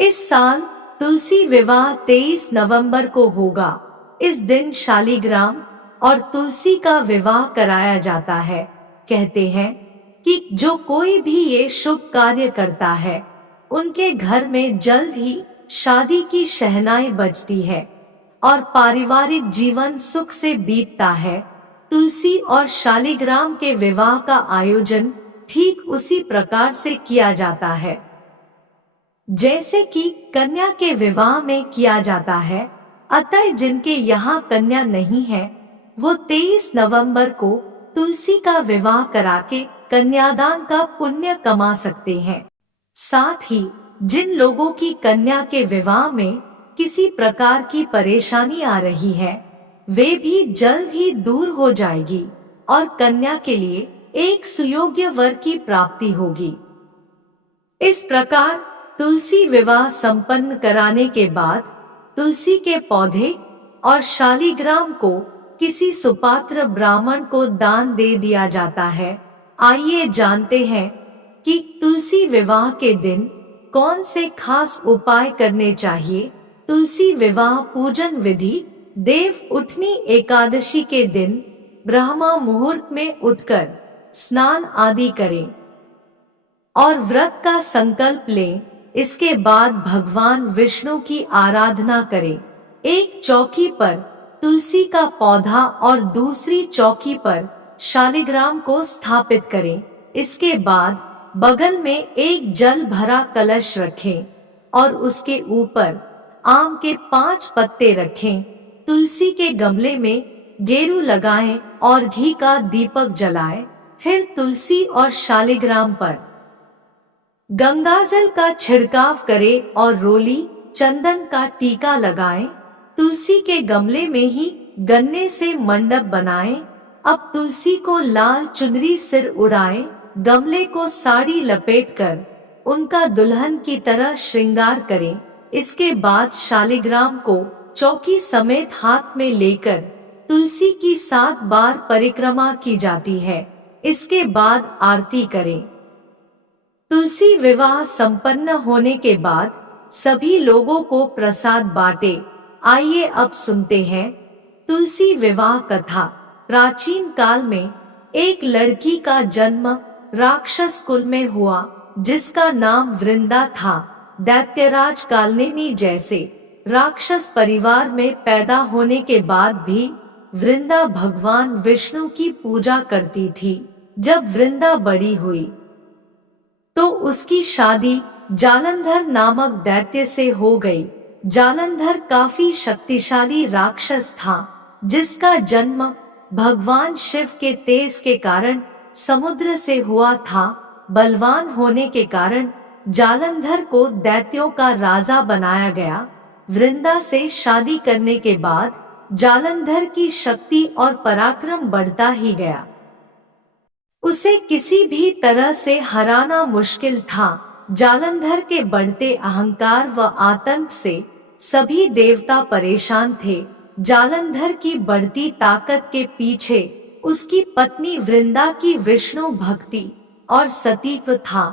इस साल तुलसी विवाह 23 नवंबर को होगा। इस दिन शालिग्राम और तुलसी का विवाह कराया जाता है। कहते हैं कि जो कोई भी ये शुभ कार्य करता है, उनके घर में जल्द ही शादी की शहनाई बजती है और पारिवारिक जीवन सुख से बीतता है। तुलसी और शालिग्राम के विवाह का आयोजन ठीक उसी प्रकार से किया जाता है जैसे कि कन्या के विवाह में किया जाता है। अतः जिनके यहाँ कन्या नहीं है, वो 23 नवंबर को तुलसी का विवाह करा के कन्यादान का पुण्य कमा सकते हैं। साथ ही जिन लोगों की कन्या के विवाह में किसी प्रकार की परेशानी आ रही है, वे भी जल्द ही दूर हो जाएगी और कन्या के लिए एक सुयोग्य वर की प्राप्ति होगी। इस प्रकार तुलसी विवाह संपन्न कराने के बाद तुलसी के पौधे और शालिग्राम को किसी सुपात्र ब्राह्मण को दान दे दिया जाता है। आइए जानते हैं कि तुलसी विवाह के दिन कौन से खास उपाय करने चाहिए। तुलसी विवाह पूजन विधि: देव उठनी एकादशी के दिन ब्रह्मा मुहूर्त में उठकर स्नान आदि करें और व्रत का संकल्प लें। इसके बाद भगवान विष्णु की आराधना करें। एक चौकी पर तुलसी का पौधा और दूसरी चौकी पर शालिग्राम को स्थापित करें। इसके बाद बगल में एक जल भरा कलश रखें और उसके ऊपर आम के 5 पत्ते रखें। तुलसी के गमले में गेरू लगाएं और घी का दीपक जलाएं। फिर तुलसी और शालिग्राम पर गंगाजल का छिड़काव करें और रोली चंदन का टीका लगाएं। तुलसी के गमले में ही गन्ने से मंडप बनाएं। अब तुलसी को लाल चुनरी सिर उड़ाएं। गमले को साड़ी लपेटकर उनका दुल्हन की तरह श्रृंगार करें। इसके बाद शालिग्राम को चौकी समेत हाथ में लेकर तुलसी की 7 बार परिक्रमा की जाती है। इसके बाद आरती करें। तुलसी विवाह संपन्न होने के बाद सभी लोगों को प्रसाद बांटे। आइए अब सुनते हैं तुलसी विवाह कथा। प्राचीन काल में एक लड़की का जन्म राक्षस कुल में हुआ, जिसका नाम वृंदा था। दैत्यराज कालनेमी जैसे राक्षस परिवार में पैदा होने के बाद भी वृंदा भगवान विष्णु की पूजा करती थी। जब वृंदा बड़ी हुई तो उसकी शादी जालंधर नामक दैत्य से हो गई। जालंधर काफी शक्तिशाली राक्षस था, जिसका जन्म भगवान शिव के तेज के कारण समुद्र से हुआ था। बलवान होने के कारण जालंधर को दैत्यों का राजा बनाया गया। वृंदा से शादी करने के बाद जालंधर की शक्ति और पराक्रम बढ़ता ही गया। उसे किसी भी तरह से हराना मुश्किल था। जालंधर के बढ़ते अहंकार व आतंक से सभी देवता परेशान थे। जालंधर की बढ़ती ताकत के पीछे उसकी पत्नी वृंदा की विष्णु भक्ति और सतीत्व था।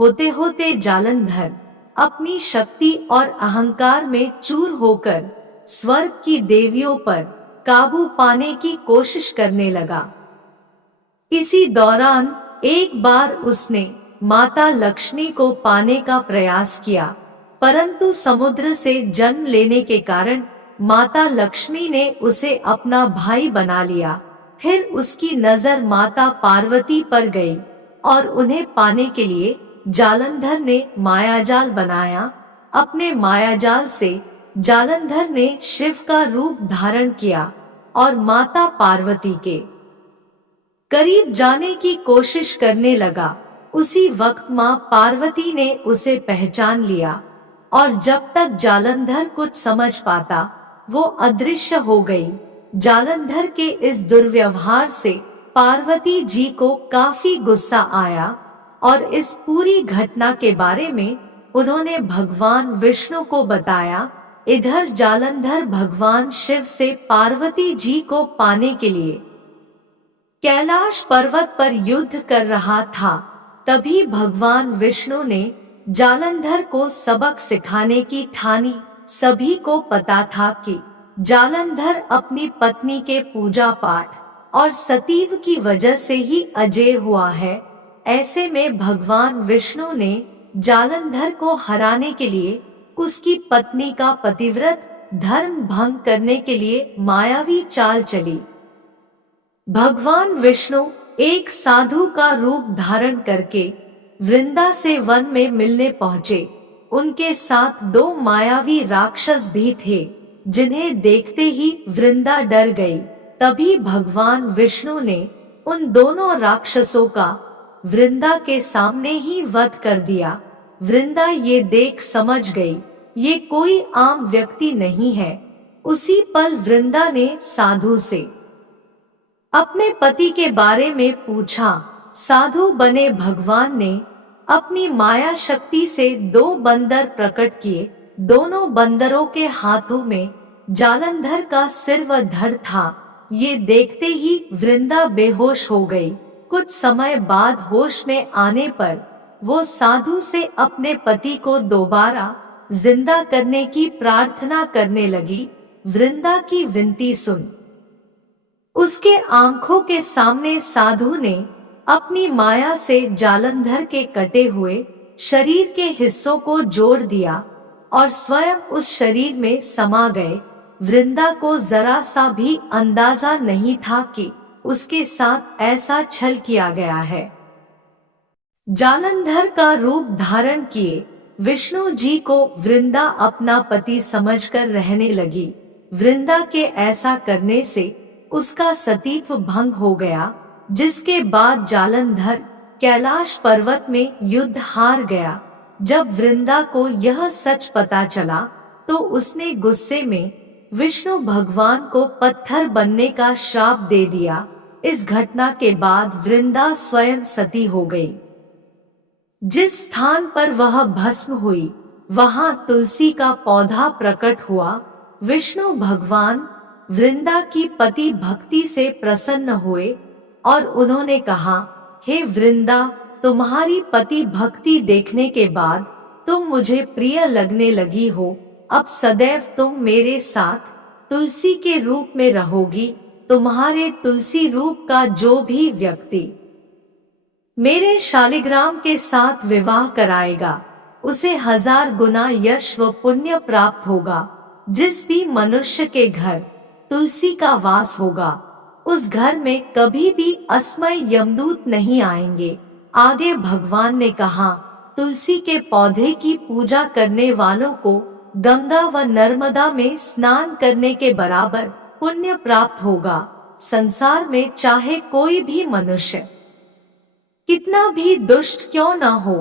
होते होते जालंधर अपनी शक्ति और अहंकार में चूर होकर स्वर्ग की देवियों पर काबू पाने की कोशिश करने लगा। इसी दौरान एक बार उसने माता लक्ष्मी को पाने का प्रयास किया, परंतु समुद्र से जन्म लेने के कारण माता लक्ष्मी ने उसे अपना भाई बना लिया। फिर उसकी नजर माता पार्वती पर गई और उन्हें पाने के लिए जालंधर ने मायाजाल बनाया। अपने मायाजाल से जालंधर ने शिव का रूप धारण किया और माता पार्वती के करीब जाने की कोशिश करने लगा। उसी वक्त मां पार्वती ने उसे पहचान लिया और जब तक जालंधर कुछ समझ पाता, वो अदृश्य हो गई। जालंधर के इस दुर्व्यवहार से पार्वती जी को काफी गुस्सा आया और इस पूरी घटना के बारे में उन्होंने भगवान विष्णु को बताया। इधर जालंधर भगवान शिव से पार्वती जी को पाने के लिए कैलाश पर्वत पर युद्ध कर रहा था। तभी भगवान विष्णु ने जालंधर को सबक सिखाने की ठानी। सभी को पता था कि जालंधर अपनी पत्नी के पूजा पाठ और सतीव की वजह से ही अजेय हुआ है। ऐसे में भगवान विष्णु ने जालंधर को हराने के लिए उसकी पत्नी का पतिव्रत धर्म भंग करने के लिए मायावी चाल चली। भगवान विष्णु एक साधु का रूप धारण करके वृंदा से वन में मिलने पहुँचे। उनके साथ 2 मायावी राक्षस भी थे, जिन्हें देखते ही वृंदा डर गई। तभी भगवान विष्णु ने उन दोनों राक्षसों का वृंदा के सामने ही वध कर दिया। वृंदा ये देख समझ गई, ये कोई आम व्यक्ति नहीं है। उसी पल वृंदा ने साधु से अपने पति के बारे में पूछा। साधु बने भगवान ने अपनी माया शक्ति से 2 बंदर प्रकट किए। दोनों बंदरों के हाथों में जालंधर का सिर व धड़ था। ये देखते ही वृंदा बेहोश हो गई। कुछ समय बाद होश में आने पर वो साधु से अपने पति को दोबारा जिंदा करने की प्रार्थना करने लगी। वृंदा की विनती सुन उसके आंखों के सामने साधु ने अपनी माया से जालंधर के कटे हुए शरीर के हिस्सों को जोड़ दिया और स्वयं उस शरीर में समा गए। वृंदा को जरा सा भी अंदाजा नहीं था कि उसके साथ ऐसा छल किया गया है। जालंधर का रूप धारण किए विष्णु जी को वृंदा अपना पति समझकर रहने लगी। वृंदा के ऐसा करने से उसका सतीत्व भंग हो गया, जिसके बाद जालंधर कैलाश पर्वत में युद्ध हार गया। जब वृंदा को यह सच पता चला तो उसने गुस्से में विष्णु भगवान को पत्थर बनने का श्राप दे दिया। इस घटना के बाद वृंदा स्वयं सती हो गई। जिस स्थान पर वह भस्म हुई वहां तुलसी का पौधा प्रकट हुआ। विष्णु भगवान वृंदा की पति भक्ति से प्रसन्न हुए और उन्होंने कहा, हे वृंदा, तुम्हारी पति भक्ति देखने के बाद तुम मुझे प्रिय लगने लगी हो। अब सदैव तुम मेरे साथ तुलसी के रूप में रहोगी। तुम्हारे तुलसी रूप का जो भी व्यक्ति मेरे शालिग्राम के साथ विवाह कराएगा उसे 1000 गुना यश व पुण्य प्राप्त होगा। जिस भी मनुष्य के घर तुलसी का वास होगा उस घर में कभी भी असमय यमदूत नहीं आएंगे। आगे भगवान ने कहा, तुलसी के पौधे की पूजा करने वालों को गंगा व नर्मदा में स्नान करने के बराबर पुण्य प्राप्त होगा। संसार में चाहे कोई भी मनुष्य कितना भी दुष्ट क्यों न हो,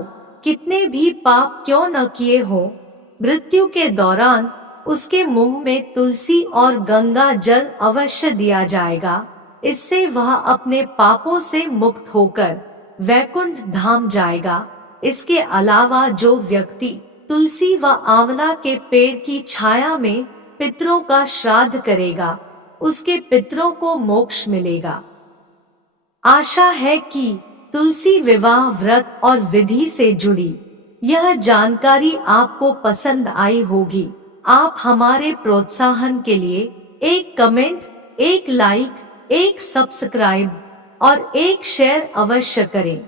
कितने भी पाप क्यों न किए हो, मृत्यु के दौरान उसके मुंह में तुलसी और गंगा जल अवश्य दिया जाएगा। इससे वह अपने पापों से मुक्त होकर वैकुंठ धाम जाएगा। इसके अलावा जो व्यक्ति तुलसी व आंवला के पेड़ की छाया में पितरों का श्राद्ध करेगा उसके पितरों को मोक्ष मिलेगा। आशा है कि तुलसी विवाह व्रत और विधि से जुड़ी यह जानकारी आपको पसंद आई होगी। आप हमारे प्रोत्साहन के लिए एक कमेंट, एक लाइक, एक सब्सक्राइब और एक शेयर अवश्य करें।